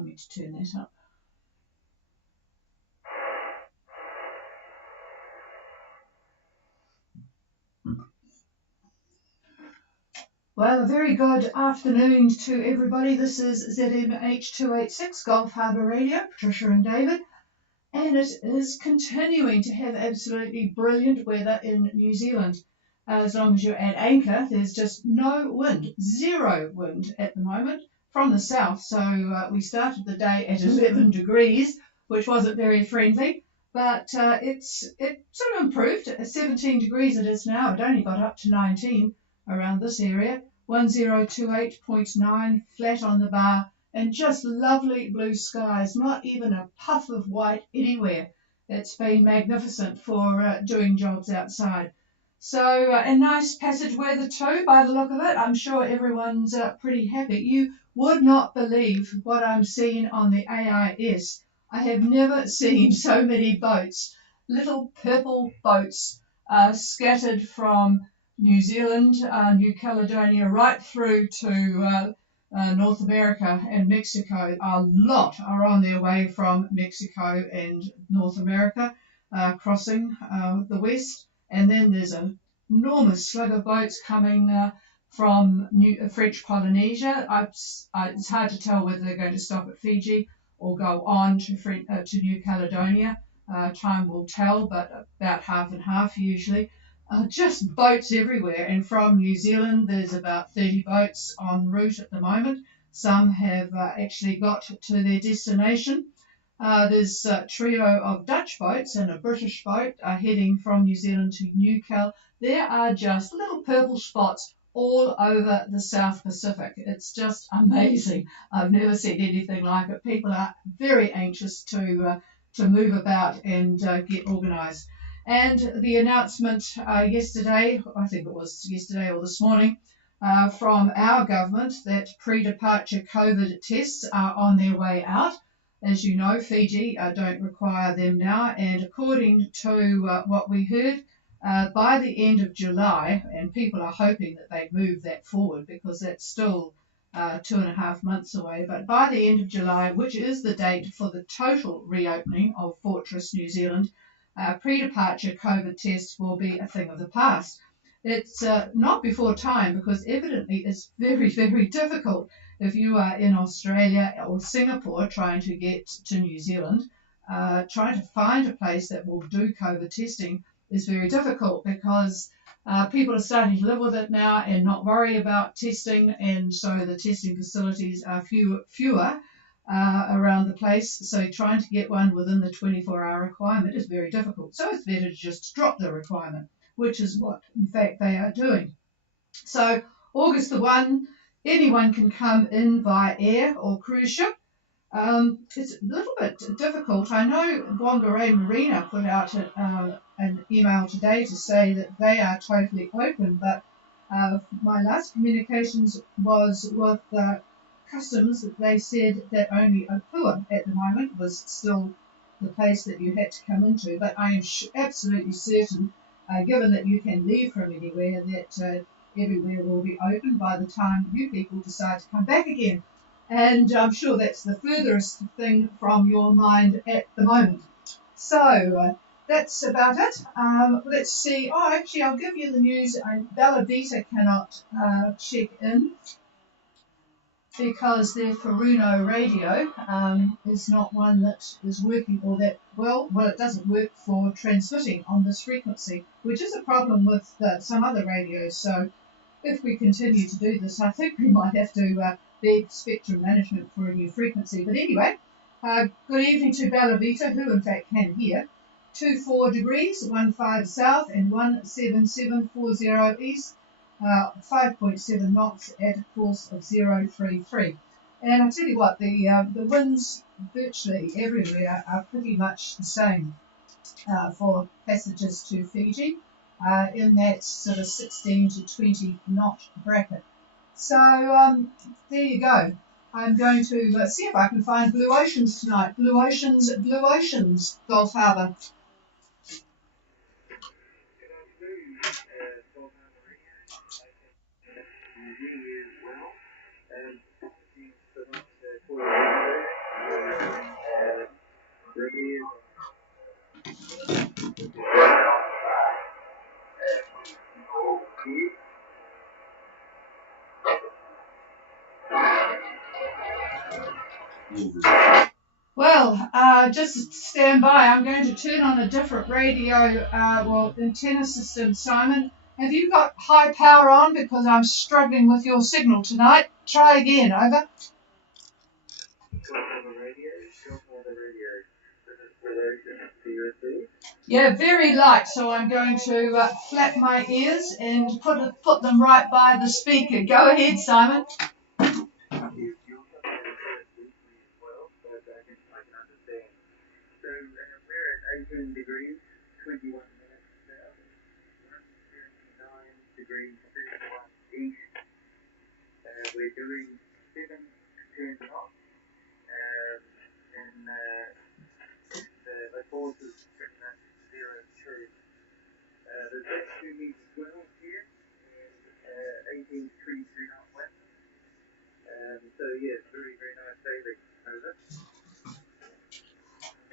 telling me to turn that up. Well, a very good afternoon to everybody. This is ZMH286 Gulf Harbour Radio, Patricia and David, and it is continuing to have absolutely brilliant weather in New Zealand. As long as you're at anchor, there's just no wind, zero wind at the moment from the south. So we started the day at 11 degrees, which wasn't very friendly, but it sort of improved. At 17 degrees it is now. It only got up to 19 around this area. 1028.9 flat on the bar, and just lovely blue skies, not even a puff of white anywhere. It's been magnificent for doing jobs outside. So, and nice passage weather too, by the look of it. I'm sure everyone's pretty happy. You would not believe what I'm seeing on the AIS. I have never seen so many boats, little purple boats, scattered from New Zealand, New Caledonia, right through to North America and Mexico. A lot are on their way from Mexico and North America, crossing the west. And then there's an enormous slug of boats coming from French Polynesia. It's hard to tell whether they're going to stop at Fiji or go on to New Caledonia. Time will tell, but about half and half usually. Just boats everywhere, and from New Zealand there's about 30 boats en route at the moment. Some have actually got to their destination. There's a trio of Dutch boats and a British boat heading from New Zealand to New Cal. There are just little purple spots all over the South Pacific. It's just amazing. I've never seen anything like it. People are very anxious to move about and get organised. And the announcement yesterday, I think it was yesterday or this morning, from our government that pre-departure COVID tests are on their way out. As you know, Fiji don't require them now, and according to what we heard, by the end of July, and people are hoping that they move that forward because that's still 2.5 months away, but by the end of July, which is the date for the total reopening of Fortress New Zealand, pre-departure COVID tests will be a thing of the past. It's not before time because evidently it's very, very difficult if you are in Australia or Singapore trying to get to New Zealand. Trying to find a place that will do COVID testing is very difficult because people are starting to live with it now and not worry about testing, and so the testing facilities are fewer around the place, so trying to get one within the 24-hour requirement is very difficult. So it's better to just drop the requirement, which is what, in fact, they are doing. So August the 1, anyone can come in via air or cruise ship. It's a little bit difficult. I know Whangarei Marina put out an email today to say that they are totally open, but my last communications was with Customs that they said that only Opua at the moment was still the place that you had to come into, but I am absolutely certain, given that you can leave from anywhere, that everywhere will be open by the time you people decide to come back again. And I'm sure that's the furthest thing from your mind at the moment. So that's about it. Let's see. Oh, actually, I'll give you the news. Bella Vita cannot check in because their Furuno radio is not one that is working all that well. Well, it doesn't work for transmitting on this frequency, which is a problem with some other radios. So if we continue to do this, I think we might have to beg Spectrum Management for a new frequency. But anyway, good evening to Bella Vita, who in fact can hear. 24 degrees, 15 south and 17740 east. 5.7 knots at a course of 033. And I tell you what, the winds virtually everywhere are pretty much the same for passages to Fiji in that sort of 16 to 20 knot bracket. So there you go. I'm going to see if I can find Blue Oceans tonight. Blue Oceans, Gulf Harbour. Well, just stand by. I'm going to turn on a different radio, antenna system, Simon. Have you got high power on? Because I'm struggling with your signal tonight. Try again, over. Yeah, very light, so I'm going to flap my ears and put them right by the speaker. Go ahead, Simon.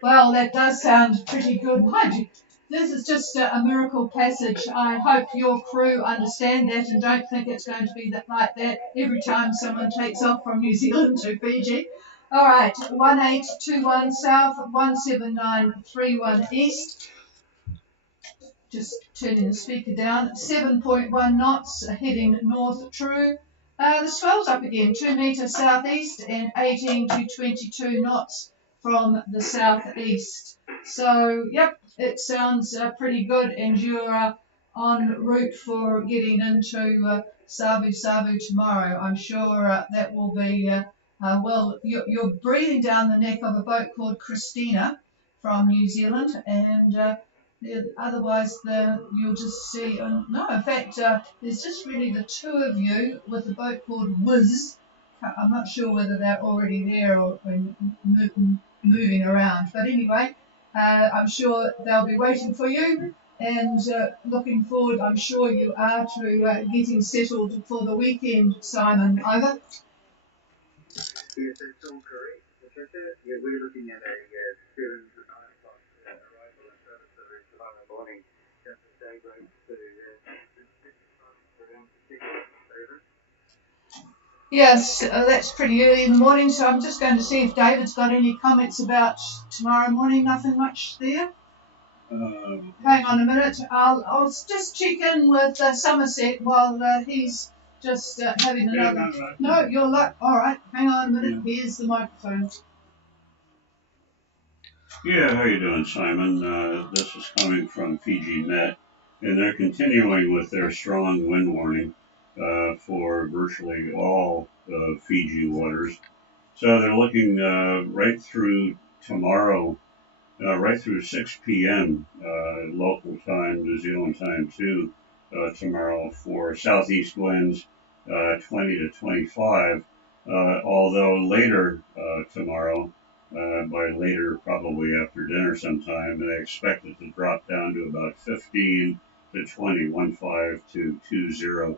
Well, that does sound pretty good. Mind you, this is just a miracle passage. I hope your crew understand that and don't think it's going to be like that every time someone takes off from New Zealand to Fiji. All right, 1821 south, 17931 east. Just turning the speaker down. 7.1 knots, heading north true. The swell's up again, 2 metres southeast and 18 to 22 knots from the southeast. So, yep, it sounds pretty good, and you're en route for getting into Savu Savu tomorrow. I'm sure that will be, you're breathing down the neck of a boat called Christina from New Zealand, and otherwise you'll just see, no, in fact, there's just really the two of you with a boat called Wiz. I'm not sure whether they're already there or moving around, but anyway, I'm sure they'll be waiting for you and looking forward, I'm sure you are, to getting settled for the weekend, Simon. Over. Yes, that's pretty early in the morning, so I'm just going to see if David's got any comments about tomorrow morning. Nothing much there. Hang on a minute. I'll just check in with Somerset while he's just having another. No, you're all right. Hang on a minute. Yeah. Here's the microphone. Yeah, how you doing, Simon? This is coming from Fiji Met, and they're continuing with their strong wind warning for virtually all Fiji waters. So they're looking right through tomorrow, right through 6 p.m. Local time, New Zealand time too, tomorrow for southeast winds 20 to 25. Although later tomorrow, by later, probably after dinner sometime, they expect it to drop down to about 15 to 20, 15 to 20.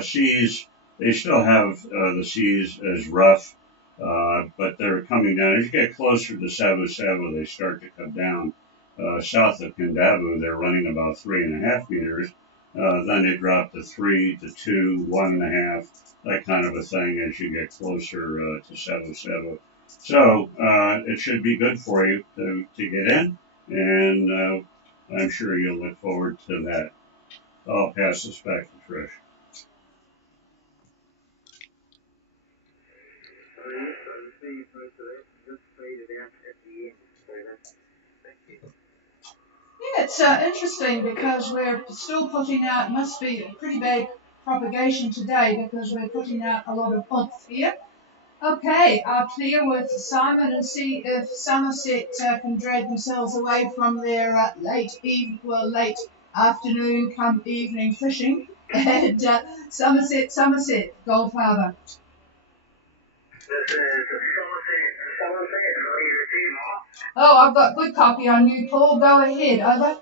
Seas, they still have the seas as rough, but they're coming down. As you get closer to Savu Savu, they start to come down. South of Kindavu, they're running about 3.5 meters. Then they drop to 3 to 2, 1.5, that kind of a thing as you get closer to Savu Savu. So it should be good for you to get in, and I'm sure you'll look forward to that. I'll pass this back to Trish. Yeah, it's interesting because we're still putting out, must be a pretty bad propagation today because we're putting out a lot of oomph here. Okay, I'll clear with Simon and see if Somerset can drag themselves away from their late afternoon come evening fishing. And Somerset, Gulf Harbour. Oh, I've got good copy on you, Paul. Go ahead, over.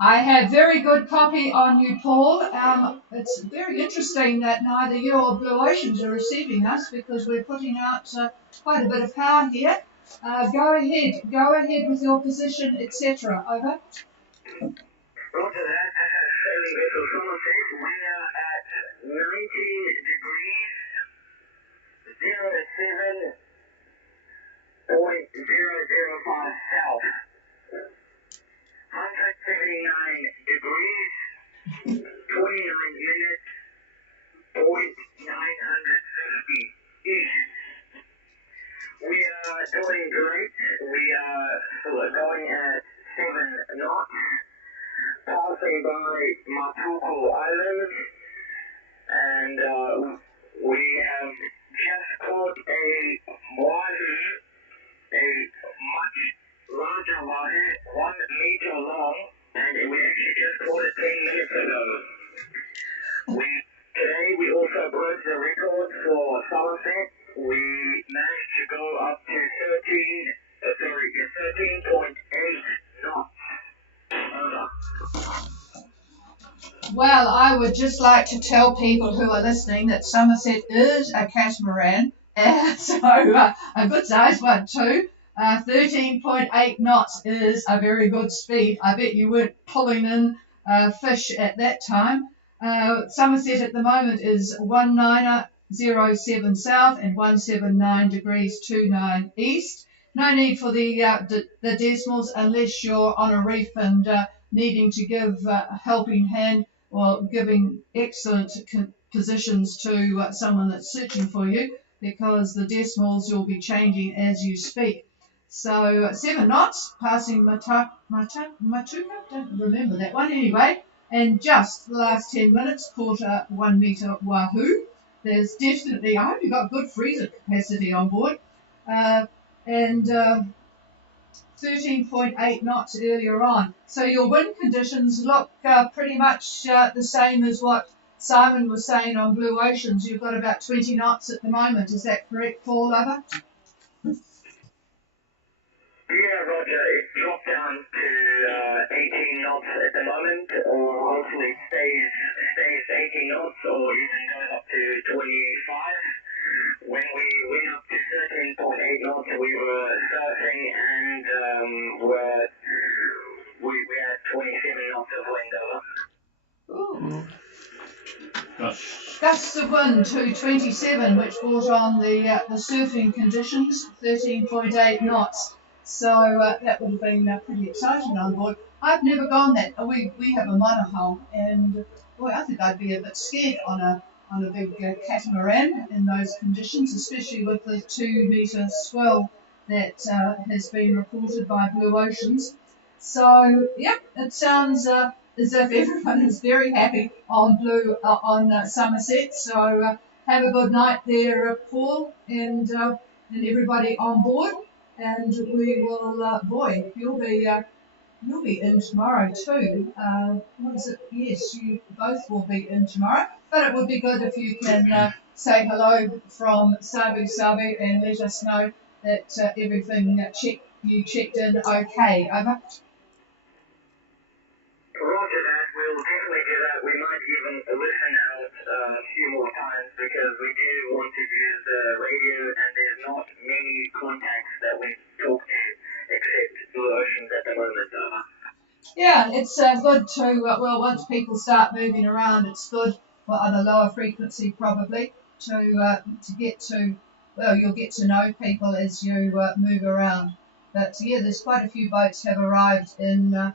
I have very good copy on you, Paul. It's very interesting that neither you or Blue Oceans are receiving us because we're putting out quite a bit of power here. Go ahead with your position, etc. Over. Roger that. Sailing vessel Somerset, we are at 19 degrees, 07.005 south. 179 degrees, 29 minutes, 950 east. We are doing great. We are going at 7 knots, passing by Matuku Island, and we have just caught a wahoo, a much larger wahoo, 1 meter long, and we actually just caught it 10 minutes ago. Today we also broke the record for Somerset. We managed to go up to 13.8 knots. Over. Well, I would just like to tell people who are listening that Somerset is a catamaran, so a good size one too. 13.8 knots is a very good speed. I bet you weren't pulling in fish at that time. Somerset at the moment is 1907 south and 179 degrees 29 east. No need for the decimals unless you're on a reef and needing to give a helping hand or giving excellent positions to someone that's searching for you, because the decimals will be changing as you speak. So 7 knots, passing Matuka, don't remember that one anyway, and just the last 10 minutes caught a 1 metre wahoo. There's definitely, I hope you've got good freezer capacity on board, and 13.8 knots earlier on. So your wind conditions look pretty much the same as what Simon was saying on Blue Oceans. You've got about 20 knots at the moment. Is that correct, Paul Lover? Yeah, Roger. It dropped down to 18 knots at the moment, or hopefully stays 18 knots, or even goes up to 25. When we went up to 13.8 knots, we were surfing and we had 27 knots of wind over. Ooh. Gusts of wind to 27, which brought on the surfing conditions, 13.8 knots. So that would have been pretty exciting on board. I've never gone that. We have a monohull, and boy, I think I'd be a bit scared on a big catamaran in those conditions, especially with the 2 metre swell that has been reported by Blue Oceans. So yeah, it sounds as if everyone is very happy on Somerset. So have a good night there, Paul, and everybody on board. And we will, boy, you'll be in tomorrow too. What is it? Yes, you both will be in tomorrow. But it would be good if you can say hello from Sabu Sabu and let us know that everything you checked in okay. Over. Roger that. We'll definitely do that. We might even listen out a few more times because we do want to use the radio, and there's not many contacts that we talk to except Blue Oceans at the moment. Yeah, it's good to, well, once people start moving around, it's good, well, on a lower frequency probably, to get to, well, you'll get to know people as you move around. But yeah, there's quite a few boats have arrived in the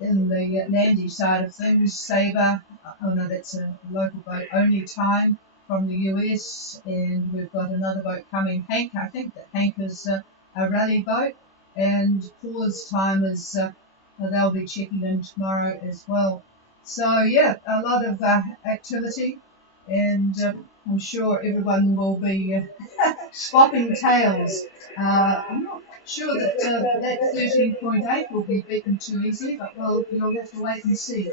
Nandi side of things. Sabre, oh no, that's a local boat. Only Time from the US, and we've got another boat coming. Hank, I think that Hank is a rally boat, and Pause Time is. They'll be checking in tomorrow as well. So yeah, a lot of activity, and I'm sure everyone will be swapping tails. I'm not sure that that 13.8 will be beaten too easily, but you'll have to wait and see.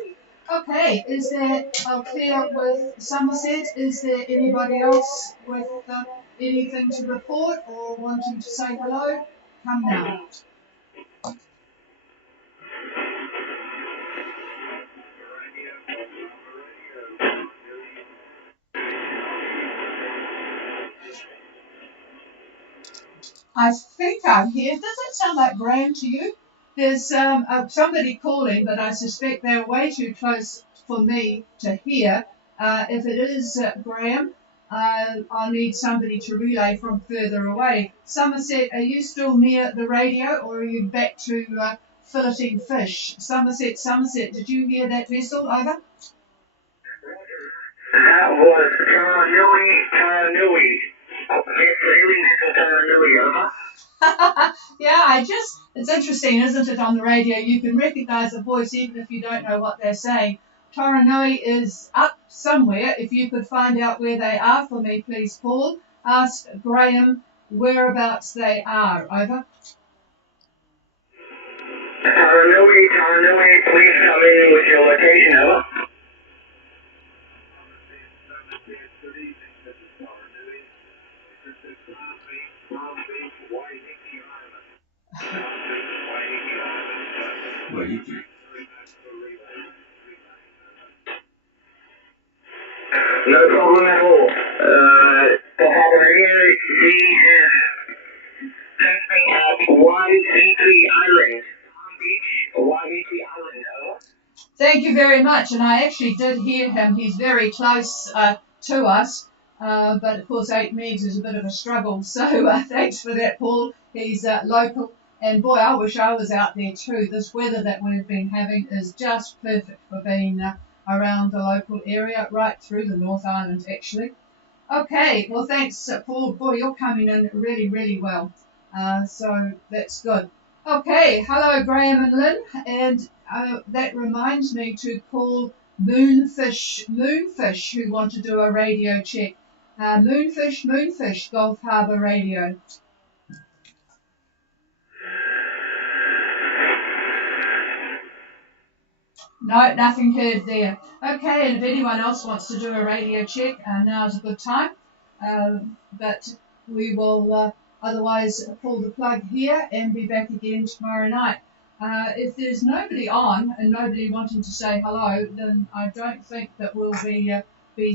Okay, is there, I'll clear with Somerset. Is there anybody else with anything to report or wanting to say hello? Come now. I think I'm here. Does that sound like Graham to you? There's somebody calling, but I suspect they're way too close for me to hear. If it is Graham, I'll need somebody to relay from further away. Somerset, are you still near the radio, or are you back to filleting fish? Somerset, Somerset, did you hear that vessel? Over? That was Taranui. Sailing vessel Taranui, over. Yeah, it's interesting, isn't it, on the radio? You can recognize a voice even if you don't know what they're saying. Taranui is up somewhere. If you could find out where they are for me, please, Paul. Ask Graham whereabouts they are. Over. Taranui, please come in with your location, over. Wahiti. No problem at all. The Harbour Radio, we have testing at Waiheke Island. Palm Beach, Waiheke Island, over. Thank you very much. And I actually did hear him. He's very close to us. But of course, 8 megs is a bit of a struggle. So thanks for that, Paul. He's local. And boy, I wish I was out there too. This weather that we've been having is just perfect for being around the local area, right through the North Island, actually. Okay, well, thanks, Paul. Boy, you're coming in really, really well. So that's good. Okay, hello, Graham and Lynn. And that reminds me to call Moonfish, who want to do a radio check. Moonfish, Gulf Harbour Radio. No, nothing heard there. Okay, and if anyone else wants to do a radio check, now's a good time. But we will otherwise pull the plug here and be back again tomorrow night. If there's nobody on and nobody wanting to say hello, then I don't think that we'll be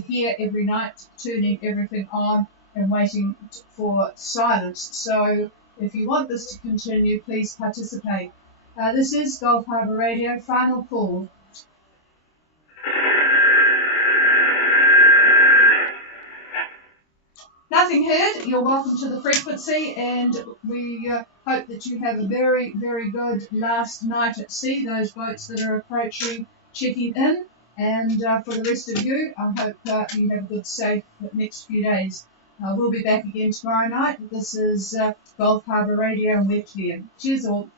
here every night turning everything on and waiting for silence. So if you want this to continue, please participate. This is Gulf Harbour Radio, final call. Nothing heard. You're welcome to the frequency, and we hope that you have a very, very good last night at sea, those boats that are approaching, checking in. And for the rest of you, I hope you have a good, safe next few days. We'll be back again tomorrow night. This is Gulf Harbour Radio, and we're clear. Cheers all.